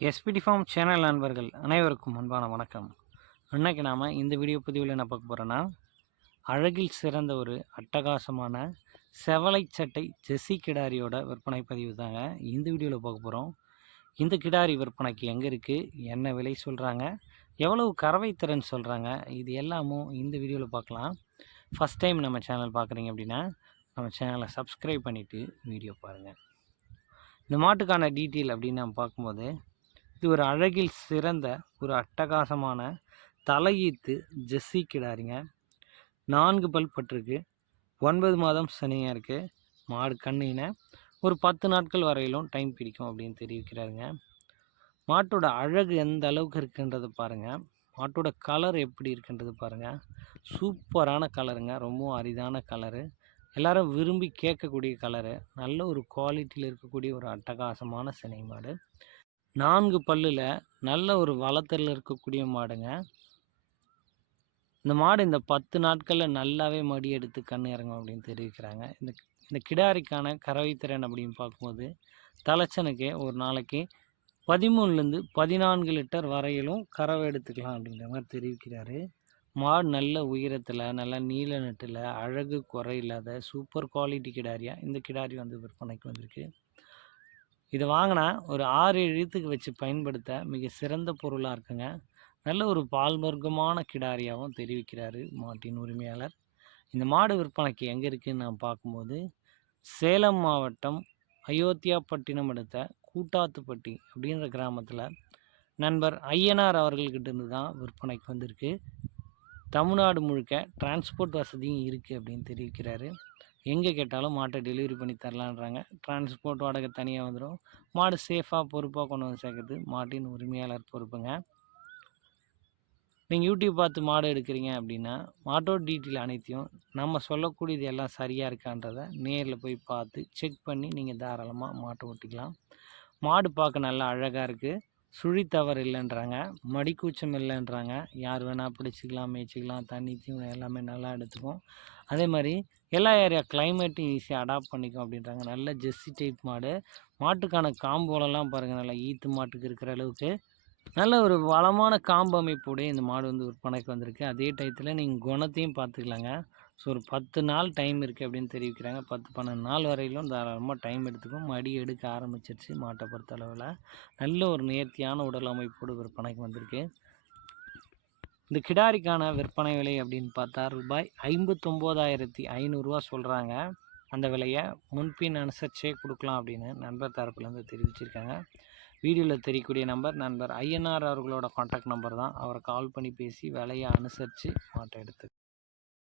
SPD form channel நண்பர்கள் அனைவருக்கும் அன்பான வணக்கம். இன்னைக்கு நாம் இந்த வீடியோ பதிவில் என்ன பார்க்க போகிறோன்னா அழகில் சிறந்த ஒரு அட்டகாசமான செவலை சட்டை ஜெஸ்ஸி கிடாரியோட விற்பனை பதிவு தாங்க இந்த வீடியோவில் பார்க்க போகிறோம் இந்த கிடாரி விற்பனைக்கு எங்கே இருக்குது என்ன விலை சொல்கிறாங்க எவ்வளவு கறவை திறன் சொல்கிறாங்க இது எல்லாமும் இந்த வீடியோவில் பார்க்கலாம். ஃபஸ்ட் டைம் நம்ம சேனல் பார்க்குறீங்க அப்படின்னா நம்ம சேனலை சப்ஸ்கிரைப் பண்ணிவிட்டு வீடியோ பாருங்கள் இந்த மாட்டுக்கான டீட்டெயில் அப்படின்னு நம்ம பார்க்கும்போது இது ஒரு அழகில் சிறந்த ஒரு அட்டகாசமான தலையீத்து ஜெஸ்ஸி கிடாரிங்க. நான்கு பல் பட்டிருக்கு. ஒன்பது மாதம் சனியாக இருக்குது மாடு கண்ணின ஒரு பத்து நாட்கள் வரையிலும் டைம் பிடிக்கும் அப்படின்னு தெரிவிக்கிறாருங்க. மாட்டோட அழகு எந்த அளவுக்கு இருக்குன்றதை பாருங்கள் மாட்டோட கலர் எப்படி இருக்குன்றது பாருங்கள் சூப்பரான கலருங்க. ரொம்பவும் அரிதான கலரு. எல்லாரும் விரும்பி கேட்கக்கூடிய கலரு. நல்ல ஒரு குவாலிட்டியில் இருக்கக்கூடிய ஒரு அட்டகாசமான சினை மாடு. நான்கு பல்லில் நல்ல ஒரு வளத்தில் இருக்கக்கூடிய மாடுங்க. இந்த மாடு இந்த பத்து நாட்களில் நல்லாவே மடி எடுத்து கண் இறங்கும் அப்படின்னு தெரிவிக்கிறாங்க. இந்த இந்த கிடாரிக்கான கறவை திறன் அப்படின்னு பார்க்கும்போது தலைச்சனுக்கு ஒரு நாளைக்கு பதிமூணுலேருந்து பதினான்கு லிட்டர் வரையிலும் கறவை எடுத்துக்கலாம் அப்படிங்கிற மாதிரி தெரிவிக்கிறாரு. மாடு நல்ல உயரத்தில் நல்ல நீல நட்டில் அழகு குறை இல்லாத சூப்பர் குவாலிட்டி கிடாரியாக இந்த கிடாரி வந்து விற்பனைக்கு வந்திருக்கு. இதை வாங்கினா ஒரு ஆறு எழுத்துக்கு வச்சு பயன்படுத்த மிக சிறந்த பொருளாக இருக்குங்க. நல்ல ஒரு பால்வர்க்கமான கிடாரியாகவும் தெரிவிக்கிறாரு மாட்டின் உரிமையாளர். இந்த மாடு விற்பனைக்கு எங்கே இருக்குதுன்னு நான் பார்க்கும்போது சேலம் மாவட்டம் அயோத்தியாப்பட்டினம் அடுத்த கூட்டாத்துப்பட்டி அப்படின்ற கிராமத்தில் நண்பர் ஐயனார் அவர்கள்கிட்ட இருந்து தான் விற்பனைக்கு வந்திருக்கு. தமிழ்நாடு முழுக்க டிரான்ஸ்போர்ட் வசதியும் இருக்குது அப்படின்னு தெரிவிக்கிறாரு. எங்கே கேட்டாலும் மாட்டை டெலிவரி பண்ணி தரலான்றாங்க. டிரான்ஸ்போர்ட் வாடகை தனியாக வந்துடும் மாடு சேஃபாக பொறுப்பாக கொண்டு வந்து சேர்க்குறது மாட்டின் உரிமையாளர் பொறுப்புங்க. நீங்கள் யூடியூப் பார்த்து மாடு எடுக்கிறீங்க அப்படின்னா மாட்டோட டீட்டெயில் அனைத்தையும் நம்ம சொல்லக்கூடியது எல்லாம் சரியாக இருக்கான்றதை நேரில் போய் பார்த்து செக் பண்ணி நீங்கள் தாராளமாக மாட்டை ஓட்டிக்கலாம். மாடு பார்க்க நல்லா அழகாக இருக்குது சுழி தவறு இல்லைன்றாங்க. மடிக்கூச்சம் இல்லைன்றாங்க. யார் வேணால் பிடிச்சிக்கலாம் மேய்ச்சிக்கலாம் தண்ணி தீவனம் எல்லாமே நல்லா எடுத்துக்கும். அதே மாதிரி எல்லா ஏரியா கிளைமேட்டும் ஈஸியாக அடாப்ட் பண்ணிக்கும் அப்படின்றாங்க. நல்ல ஜெர்சி டைப் மாடு. மாட்டுக்கான காம்போலெல்லாம் பாருங்கள் நல்லா ஈத்து மாட்டுக்கு இருக்கிற அளவுக்கு நல்ல ஒரு வளமான காம்பு அமைப்போடைய இந்த மாடு வந்து விற்பனைக்கு வந்திருக்கு. அதே டயத்தில் நீங்கள் குணத்தையும் பார்த்துக்கலாங்க. ஸோ ஒரு பத்து நாள் டைம் இருக்குது அப்படின்னு தெரிவிக்கிறாங்க. பத்து பன்னெண்டு நாள் வரையிலும் தாராளமாக டைம் எடுத்துக்கும். மடி எடுக்க ஆரம்பிச்சிருச்சு மாட்டை பொறுத்த அளவில். நல்ல ஒரு நேர்த்தியான உடல் அமைப்போடு விற்பனைக்கு வந்திருக்கு. இந்த கிடாரிக்கான விற்பனை விலை அப்படின்னு பார்த்தா ரூபாய் ஐம்பத்தொம்போதாயிரத்தி ஐநூறுரூவா சொல்கிறாங்க அந்த விலையை முன்பின் அனுசரிச்சே கொடுக்கலாம் அப்படின்னு நண்பர் தரப்புலேருந்து தெரிவிச்சிருக்காங்க. வீடியோவில் தெரியக்கூடிய நம்பர் நண்பர் ஐஎன்ஆர் அவர்களோட காண்டாக்ட் நம்பர் தான். அவரை கால் பண்ணி பேசி விலையை அனுசரித்து மாட்டை எடுத்து